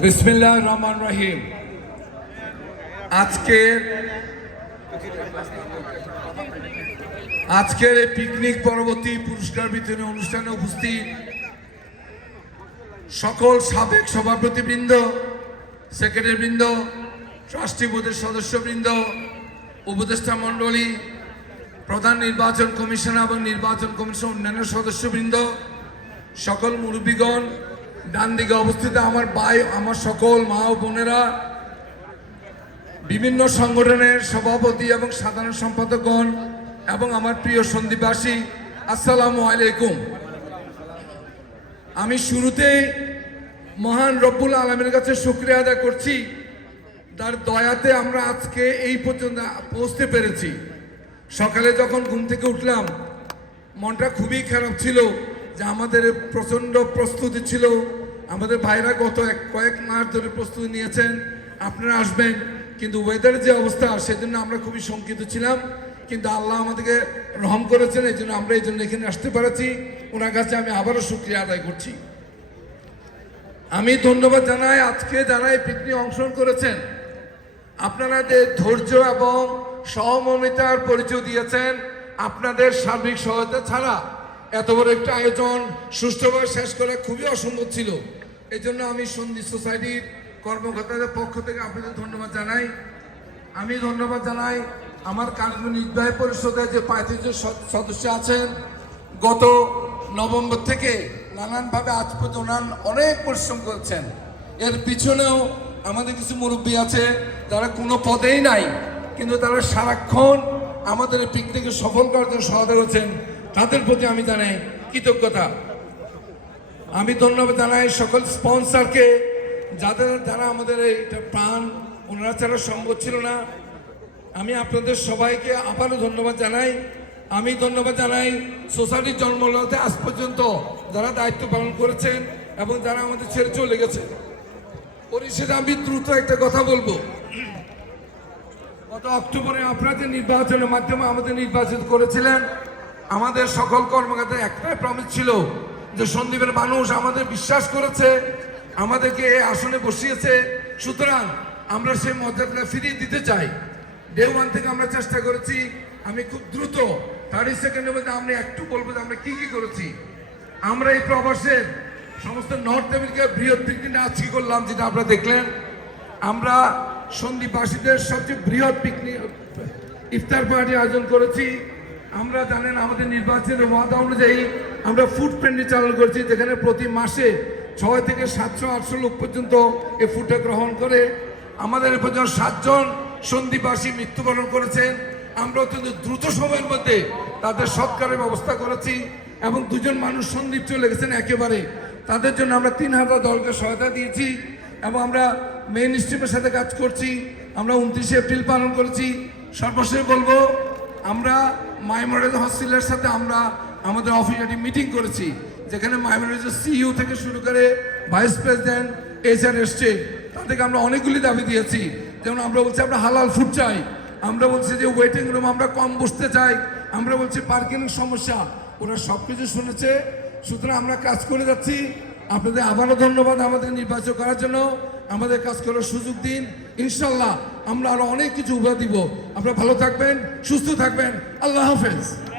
বিসমিল্লাহ রহমান রহিম। আজকের আজকের এই পিকনিক পরবর্তী পুরস্কার বিতরণী অনুষ্ঠানে উপস্থিত সকল সাবেক সভাপতিবৃন্দ, সেক্রেটারিবৃন্দ ট্রাস্টি বোর্ডের সদস্যবৃন্দ, উপদেষ্টা মণ্ডলী, প্রধান নির্বাচন কমিশন এবং নির্বাচন কমিশন অন্যান্য সদস্যবৃন্দ, সকল মুরব্বীগণ ডান দিকে অবস্থিত আমার ভাই, আমার সকল মা ও বোনেরা, বিভিন্ন সংগঠনের সভাপতি এবং সাধারণ সম্পাদকগণ এবং আমার প্রিয় সন্দীপবাসী আসসালামু আলাইকুম। আমি শুরুতেই মহান রব্বুল আলমের কাছে শুক্রিয়া আদায় করছি। তার দয়াতে আমরা আজকে এই পর্যন্ত পৌঁছতে পেরেছি। সকালে যখন ঘুম থেকে উঠলাম, মনটা খুবই খারাপ ছিল। যে আমাদের প্রচণ্ড প্রস্তুতি ছিল। আমাদের ভাইরা গত এক, কয়েক মাস ধরে প্রস্তুতি নিয়েছেন। আপনারা আসবেন, কিন্তু ওয়েদারের যে অবস্থা, সেজন্য আমরা খুবই শঙ্কিত ছিলাম। কিন্তু আল্লাহ আমাদেরকে রহম করেছেন, এই জন্য আমরা এই জন্য এখানে আসতে পেরেছি। ওনার কাছে আমি আবারও শুক্রিয়া আদায় করছি। আমি ধন্যবাদ জানাই, আজকে যারা এই পিকনিক অংশগ্রহণ করেছেন, আপনারা যে ধৈর্য এবং সহমর্মিতার পরিচয় দিয়েছেন, আপনাদের সার্বিক সহায়তা ছাড়া এত বড় একটা আয়োজন সুষ্ঠুভাবে শেষ করা খুবই অসম্ভব ছিল। এই জন্য আমি সন্ধি সোসাইটির কর্মকর্তাদের পক্ষ থেকে আপনাদের ধন্যবাদ জানাই। আমি ধন্যবাদ জানাই আমার কার্য নির্বাহী পরিষদের যে পঁয়ত্রিশ সদস্য আছেন। গত নভেম্বর থেকে নানানভাবে আজ পর্যন্ত অনেক পরিশ্রম করেছেন। এর পিছনেও আমাদের কিছু মুরব্বী আছে, যারা কোনো পদেই নাই, কিন্তু তারা সারাক্ষণ আমাদের পিকনিকে সফল করার জন্য সহায়তা করছেন। তাদের প্রতি আমি জানাই কৃতজ্ঞতা। আমি ধন্যবাদ জানাই সকল স্পন্সরকে, যাদের যারা আমাদের এইটা প্রাণ, ওনারা ছাড়া সম্ভব ছিল না। আমি আপনাদের সবাইকে আবারও ধন্যবাদ জানাই। আমি ধন্যবাদ জানাই সোসাইটির জন্মলতে আজ পর্যন্ত যারা দায়িত্ব পালন করেছেন এবং যারা আমাদের ছেড়ে চলে গেছে। পরিশেষে আমি দ্রুত একটা কথা বলব। গত অক্টোবরে আপনারা যে নির্বাচনের মাধ্যমে আমাদের নির্বাচিত করেছিলেন আমাদের সকল কর্মকর্তা একটাই প্রমিস ছিল যে সন্দীপের মানুষ আমাদের বিশ্বাস করেছে, আমাদেরকে এই আসনে বসিয়েছে। সুতরাং আমরা সেই মর্যাদাটা ফিরিয়ে দিতে চাই। ডে ওয়ান থেকে আমরা চেষ্টা করেছি, আমি খুব দ্রুত থার্টি সেকেন্ডের মধ্যে আমরা একটু বলব যে আমরা কি কি করেছি। আমরা এই প্রবাসের সমস্ত নর্থ আমেরিকার বৃহৎ পিকনিক আজকে করলাম, যেটা আপনারা দেখলেন। আমরা সন্দীপবাসীদের সবচেয়ে বৃহৎ পিকনিক ইফতার পার্টি আয়োজন করেছি। আমরা জানেন আমাদের নির্বাচনের ওয়াদা অনুযায়ী আমরা ফুড প্যান্ডি চালু করেছি, যেখানে প্রতি মাসে ছয় থেকে সাতশো, আটশো লোক পর্যন্ত এই ফুডটা গ্রহণ করে। আমাদের পর্যন্ত সাতজন সন্ধিবাসী মৃত্যুবরণ করেছেন। আমরা অত্যন্ত দ্রুত সময়ের মধ্যে তাদের সৎকারের ব্যবস্থা করেছি এবং দুজন মানুষ সন্দীপ চলে গেছেন একেবারে। তাদের জন্য আমরা তিন হাজার দলকে সহায়তা দিয়েছি এবং আমরা মেইন স্ট্রিমের সাথে কাজ করছি। আমরা উনত্রিশে এপ্রিল পালন করেছি। সর্বশেষ বলব আমরা মডেল হসপিটালের সাথে আমরা আমাদের অফিস একটি মিটিং করেছি, যেখানে মাই মডেলের সিইও থেকে শুরু করে ভাইস প্রেসিডেন্ট, এইচআর এসছে, তাদেরকে আমরা অনেকগুলি দাবি দিয়েছি। যেমন আমরা বলছি আমরা হালাল ফুড চাই, আমরা বলছি যে ওয়েটিং রুম আমরা কম বসতে চাই, আমরা বলছি পার্কিং সমস্যা, ওরা সব কিছু শুনেছে। সুতরাং আমরা কাজ করে যাচ্ছি। আপনাদের আবারও ধন্যবাদ আমাদের নির্বাচন করার জন্য। আমাদের কাজ করার সুযোগ দিন। ইনশাল্লাহ আমরা আরও অনেক কিছু উভয় দিব। আপনারা ভালো থাকবেন, সুস্থ থাকবেন। আল্লাহ হাফেজ।